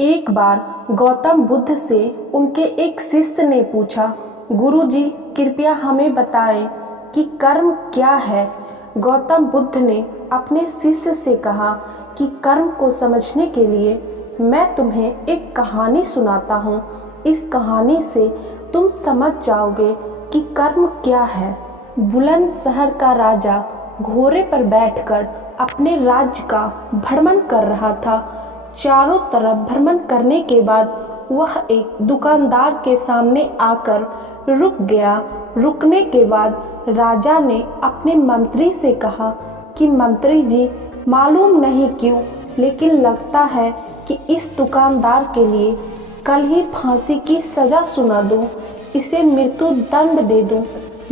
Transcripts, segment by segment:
एक बार गौतम बुद्ध से उनके एक शिष्य ने पूछा, गुरुजी कृपया हमें बताएं कि कर्म क्या है। गौतम बुद्ध ने अपने शिष्य से कहा कि कर्म को समझने के लिए मैं तुम्हें एक कहानी सुनाता हूँ। इस कहानी से तुम समझ जाओगे कि कर्म क्या है। बुलंद शहर का राजा घोड़े पर बैठकर अपने राज्य का भ्रमण कर रहा था। चारों तरफ भ्रमण करने के बाद वह एक दुकानदार के सामने आकर रुक गया। रुकने के बाद राजा ने अपने मंत्री से कहा कि मंत्री जी, मालूम नहीं क्यों लेकिन लगता है कि इस दुकानदार के लिए कल ही फांसी की सजा सुना दूं, इसे मृत्यु दंड दे दूं।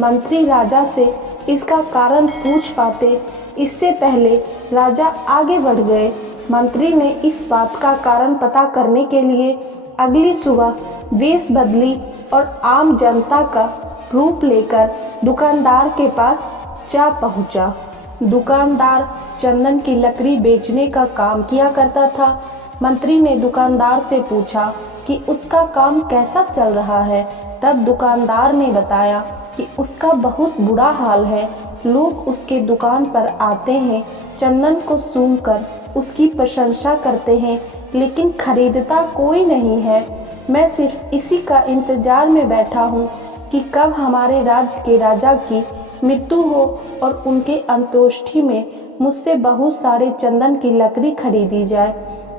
मंत्री राजा से इसका कारण पूछ पाते इससे पहले राजा आगे बढ़ गए। मंत्री ने इस बात का कारण पता करने के लिए अगली सुबह वेश बदली और आम जनता का रूप लेकर दुकानदार के पास जा पहुंचा। दुकानदार चंदन की लकड़ी बेचने का काम किया करता था। मंत्री ने दुकानदार से पूछा कि उसका काम कैसा चल रहा है। तब दुकानदार ने बताया कि उसका बहुत बुरा हाल है। लोग उसके दुकान पर आते हैं, चंदन को सूंघकर उसकी प्रशंसा करते हैं, लेकिन खरीदता कोई नहीं है। मैं सिर्फ इसी का इंतजार में बैठा हूँ कि कब हमारे राज्य के राजा की मृत्यु हो और उनके अंत्येष्टि में मुझसे बहुत सारे चंदन की लकड़ी खरीदी जाए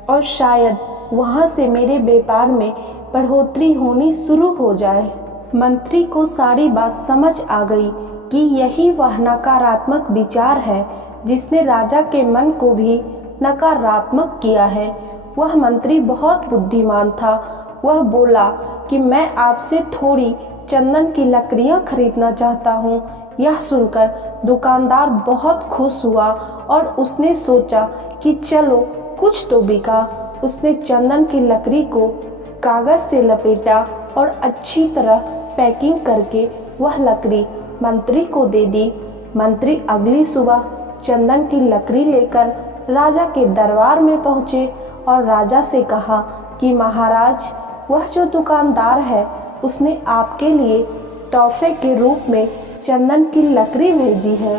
और शायद वहाँ से मेरे व्यापार में बढ़ोतरी होनी शुरू हो जाए। मंत्री को सारी बात समझ आ गई कि यही वह नकारात्मक विचार है जिसने राजा के मन को भी नकारात्मक किया है। वह मंत्री बहुत बुद्धिमान था। वह बोला कि मैं आपसे थोड़ी चंदन की लकड़ियां खरीदना चाहता हूँ। यह सुनकर दुकानदार बहुत खुश हुआ और उसने सोचा कि चलो कुछ तो बिका। उसने चंदन की लकड़ी को कागज से लपेटा और अच्छी तरह पैकिंग करके वह लकड़ी मंत्री को दे दी। मंत्री अगली सुबह चंदन की लकड़ी लेकर राजा के दरबार में पहुँचे और राजा से कहा कि महाराज, वह जो दुकानदार है उसने आपके लिए तोहफे के रूप में चंदन की लकड़ी भेजी है।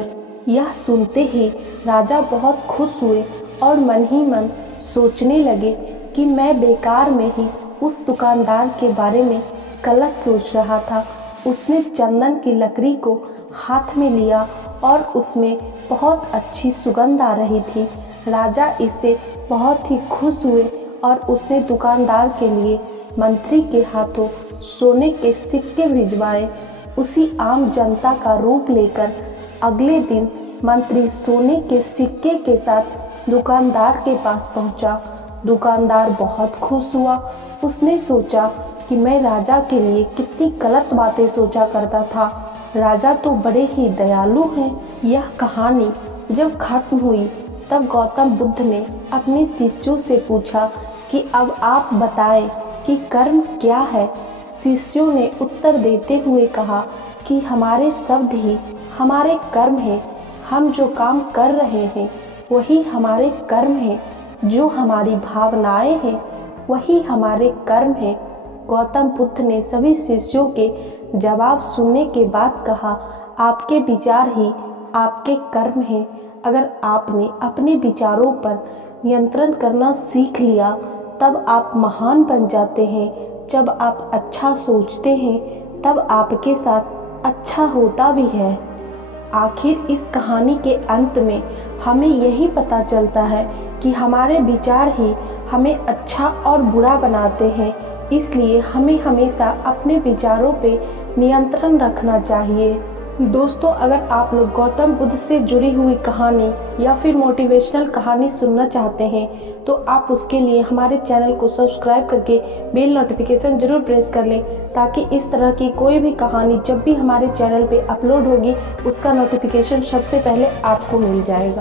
यह सुनते ही राजा बहुत खुश हुए और मन ही मन सोचने लगे कि मैं बेकार में ही उस दुकानदार के बारे में गलत सोच रहा था। उसने चंदन की लकड़ी को हाथ में लिया और उसमें बहुत अच्छी सुगंध आ रही थी। राजा इससे बहुत ही खुश हुए और उसने दुकानदार के लिए मंत्री के हाथों सोने के सिक्के भिजवाए। उसी आम जनता का रूप लेकर अगले दिन मंत्री सोने के सिक्के के साथ दुकानदार के पास पहुंचा। दुकानदार बहुत खुश हुआ। उसने सोचा कि मैं राजा के लिए कितनी गलत बातें सोचा करता था। राजा तो बड़े ही दयालु हैं। यह कहानी जब खत्म हुई तब गौतम बुद्ध ने अपने शिष्यों से पूछा कि अब आप बताएं कि कर्म क्या है। शिष्यों ने उत्तर देते हुए कहा कि हमारे शब्द ही हमारे कर्म हैं। हम जो काम कर रहे हैं वही हमारे कर्म हैं। जो हमारी भावनाएं हैं वही हमारे कर्म हैं। गौतम बुद्ध ने सभी शिष्यों के जवाब सुनने के बाद कहा, आपके विचार ही आपके कर्म हैं। अगर आपने अपने विचारों पर नियंत्रण करना सीख लिया तब आप महान बन जाते हैं। जब आप अच्छा सोचते हैं तब आपके साथ अच्छा होता भी है। आखिर इस कहानी के अंत में हमें यही पता चलता है कि हमारे विचार ही हमें अच्छा और बुरा बनाते हैं। इसलिए हमें हमेशा अपने विचारों पे नियंत्रण रखना चाहिए। दोस्तों, अगर आप लोग गौतम बुद्ध से जुड़ी हुई कहानी या फिर मोटिवेशनल कहानी सुनना चाहते हैं तो आप उसके लिए हमारे चैनल को सब्सक्राइब करके बेल नोटिफिकेशन जरूर प्रेस कर लें, ताकि इस तरह की कोई भी कहानी जब भी हमारे चैनल पे अपलोड होगी उसका नोटिफिकेशन सबसे पहले आपको मिल जाएगा।